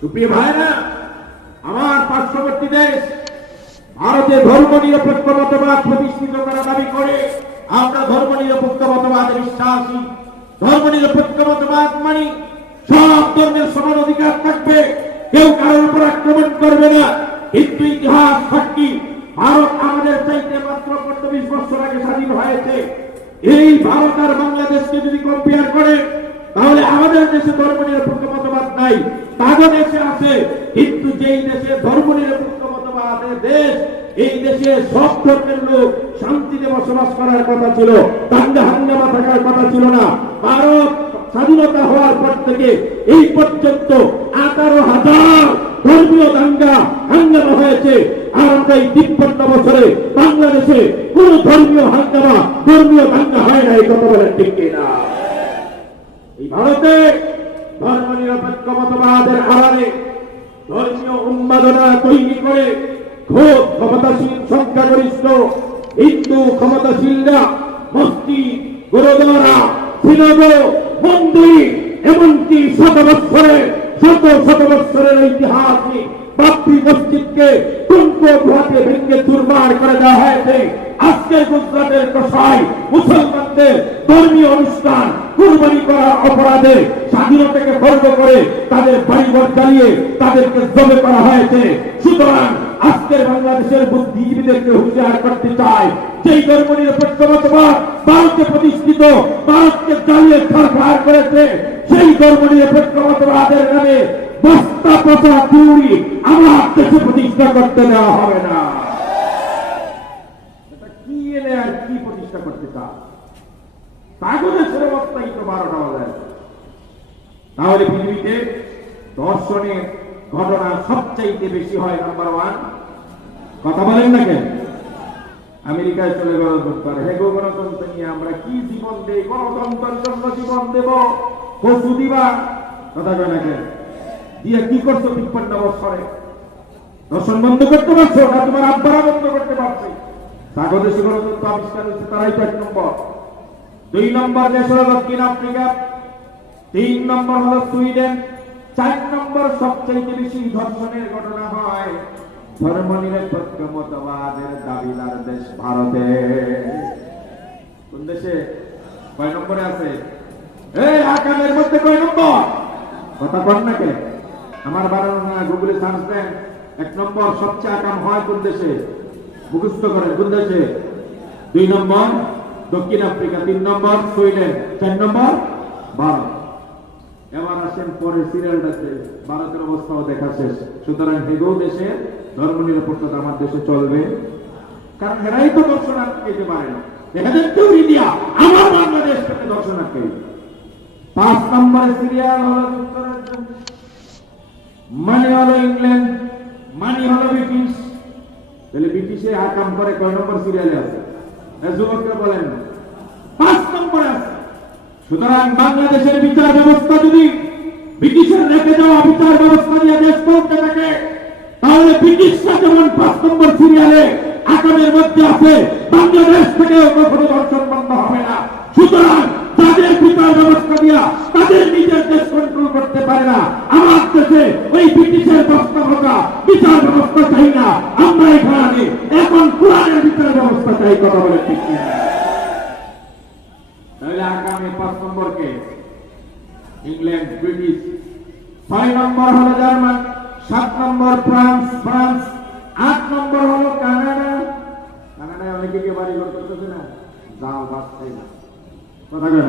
সুপ্রিয় ভাইরা, আমার পার্শ্ববর্তী দেশ, ভারতে ধর্ম নিরপেক্ষ মতবাদ প্রতিষ্ঠিত করা দাবি করে আমরা ধর্ম নিরপেক্ষ মতবাদে বিশ্বাসী। ধর্ম নিরপেক্ষ মতবাদ মানি সব ধর্মের সমান অধিকার থাকবে, কেউ কারোর উপর আক্রমণ করবে না। কিন্তু ইতিহাস সাক্ষী ভারত আমাদের চাইতে মাত্র চব্বিশ বছর আগে স্বাধীন হয়েছে। এই ভারত আর বাংলাদেশকে যদি কম্পেয়ার করে, তাহলে আমাদের দেশে ধর্ম নিরপেক্ষ মতবাদ নাই। তাদের দেশে আছে, কিন্তু যেই দেশে ধর্ম নিরপেক্ষ মতবাদের দেশ, এই দেশে সব ধর্মের লোক শান্তিতে বসবাস করার কথা ছিল, দাঙ্গা হাঙ্গামা থাকার কথা ছিল না। ভারত স্বাধীনতা হওয়ার পর থেকে এই পর্যন্ত আঠারো হাজার ধর্মীয় দাঙ্গা হাঙ্গামা হয়েছে। আর আমরা এই তিপ্পান্ন বছরে বাংলাদেশে কোন ধর্মীয় হাঙ্গামা, ধর্মীয় দাঙ্গা হয় না এই কথা বলেন ঠিক কিনা? এই ভারতে ধর্ম নিরপেক্ষ মতবাদের আড়ালে ধর্মীয় উন্মাদনা তৈরি করে খুব ক্ষমতাশীল সংখ্যাগরিষ্ঠ হিন্দু ক্ষমতাশীলরা মস্তি গুরুদ্বারা, সিনগ, মন্দির, এমনকি শত বৎসরের শত শত বৎসরের ঐতিহাসিক বাপ্পি মসজিদকে টুঙ্কো গুহাতে ভেঙে চুরমার করে দেওয়া হয়েছে। আজকে গুজরাটের কষাই মুসলমানদের ধর্মীয় অনুষ্ঠান, কুরবানি করার অপরাধে স্বাধীনতাকে খর্ব করে তাদের বাড়িঘর চালিয়ে তাদেরকে জবে করা হয়েছে। সুতরাং আজকের বাংলাদেশের বুদ্ধিজীবীদেরকে হুঁশিয়ার করতে চায় যেই ধর্ম নিরপেক্ষ মতবাদ ভারতকে প্রতিষ্ঠিত, ভারতকে জ্বালিয়ে সরকার করেছে, সেই ধর্ম নিরপেক্ষ মতবাদের নামে বস্তা পচা চুরি আমার দেশে প্রতিষ্ঠা করতে দেওয়া হবে না। কি এলে আর কি প্রতিষ্ঠা করতে চায়? কাগজের অবস্থাই তো বারোটা বাজায়। তাহলে পৃথিবীতে দর্শনের ঘটনা সবচাইতে বেশি হয় নাম্বার ওয়ান কথা বলেন না কেন? আমেরিকায় চলে গণতন্ত্র হে গো গণতন্ত্র নিয়ে আমরা কি জীবন দেই গণতন্ত্রের জন্য জীবন দেব? পশু দিবা? কথা কয় না কেন? দিয়ে কি করছ তিপ্পান্ন বছরে দর্শন বন্ধ করতে পারছ না? তোমার আব্বারা বন্ধ করতে পারছে। স্বাগদেশী গণতন্ত্র আবিষ্কার হয়েছে তারাই তো এক নম্বর। দুই নম্বর দেশ হলো দক্ষিণ আফ্রিকা, তিন নম্বর হলো সুইডেন, চার নম্বর সবচেয়ে বেশি ধর্ষণের ঘটনা হয়। ধর্ম নিরপেক্ষ মতবাদের দাবিদার দেশ ভারতে। কোন দেশে? কয় নম্বরে আছে? এই আকামের মধ্যে কয় নম্বর? কথা কন না কে আমার না গুগলে সার্চ দেন এক নম্বর সবচেয়ে আকাম হয় কোন দেশে? মুখস্থ করেন কোন দেশে? দুই নম্বর দক্ষিণ আফ্রিকা, তিন নম্বর সুইডেন, চার নম্বর ভারত। এবার আসেন পরের সিরিয়ালটাতে, ভারতের অবস্থাও দেখা শেষ। সুতরাং হেগো দেশে ধর্ম নিরাপত্তা আমার দেশে চলবে। কারণ এরাই তো দর্শনার্থী যেতে পারে না। এখানে তৈরি দিয়া আমার বাংলাদেশ থেকে দর্শনার্থী। পাঁচ নম্বরে সিরিয়াল হলো মানি হলো ইংল্যান্ড মানি হলো ব্রিটিশ। তাহলে ব্রিটিশে আকাম করে কয় নম্বর সিরিয়ালে আছে? যুবকরা বলেন। পাঁচ নম্বরে আছে। সুতরাং বাংলাদেশের বিচার ব্যবস্থা যদি ব্রিটিশের রেখে বিচার ব্যবস্থা নিয়ে দেশ চলতে থাকে, তাহলে ব্রিটিশরা যেমন পাঁচ নম্বর সিরিয়ালে মধ্যে আছে, বাংলাদেশ থেকেও কখনো দর্শন বন্ধ হবে না। সুতরাং তাদের ব্যবস্থা দিয়া তাদের নিজের দেশ কন্ট্রোল করতে পারে না। আমার দেশে ওই ব্রিটিশের বস্তা বিচার ব্যবস্থা চাই না। আমরা এখানে এখন কোরআনের বিচার ব্যবস্থা চাই, কথা বলে ঠিক তাহলে আগামী পাঁচ নম্বরকে ইংল্যান্ড, ব্রিটিশ, ছয় নম্বর হলো জার্মান, সাত নম্বর ফ্রান্স ফ্রান্স, আট নম্বর হলো কানাডা। কানাডায় অনেকে বাড়ি ঘর করতেছে না। যাও বাঁচতে না। কথা কেন?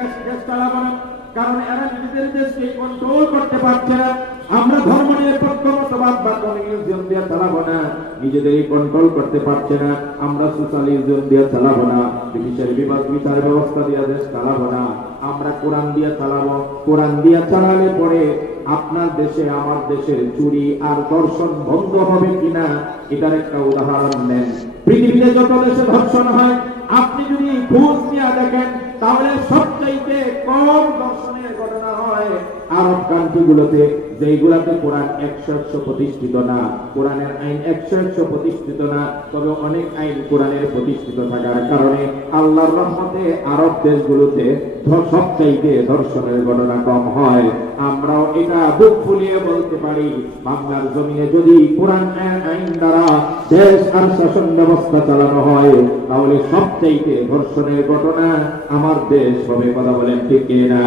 দেশ আমরা কোরআন চালাবো। কোরআন চালালে পরে আপনার দেশে, আমার দেশের চুরি আর দর্শন বন্ধ হবে কিনা, এটার একটা উদাহরণ নেন পৃথিবীতে যত দেশে ধর্ষণ হয়, আপনি যদি নিয়ে দেখেন তাহলে সবচাইতে কম দর্শনের ঘটনা হয় আরব কান্ট্রিগুলোতে যেইগুলাতে কোরআন একশো একশো প্রতিষ্ঠিত না, কোরআনের আইন একশো একশো প্রতিষ্ঠিত না, তবে অনেক আইন কোরআনের প্রতিষ্ঠিত থাকার কারণে আল্লাহর রহমতে আরব দেশগুলোতে সবচাইতে ধর্ষণের ঘটনা কম হয়। আমরাও এটা বুক ফুলিয়ে বলতে পারি, বাংলার জমিনে যদি কোরআন আইন দ্বারা দেশ আর শাসন ব্যবস্থা চালানো হয়, তাহলে সবচাইতে ধর্ষণের ঘটনা আমার দেশ হবে, কথা বলেন ঠিক না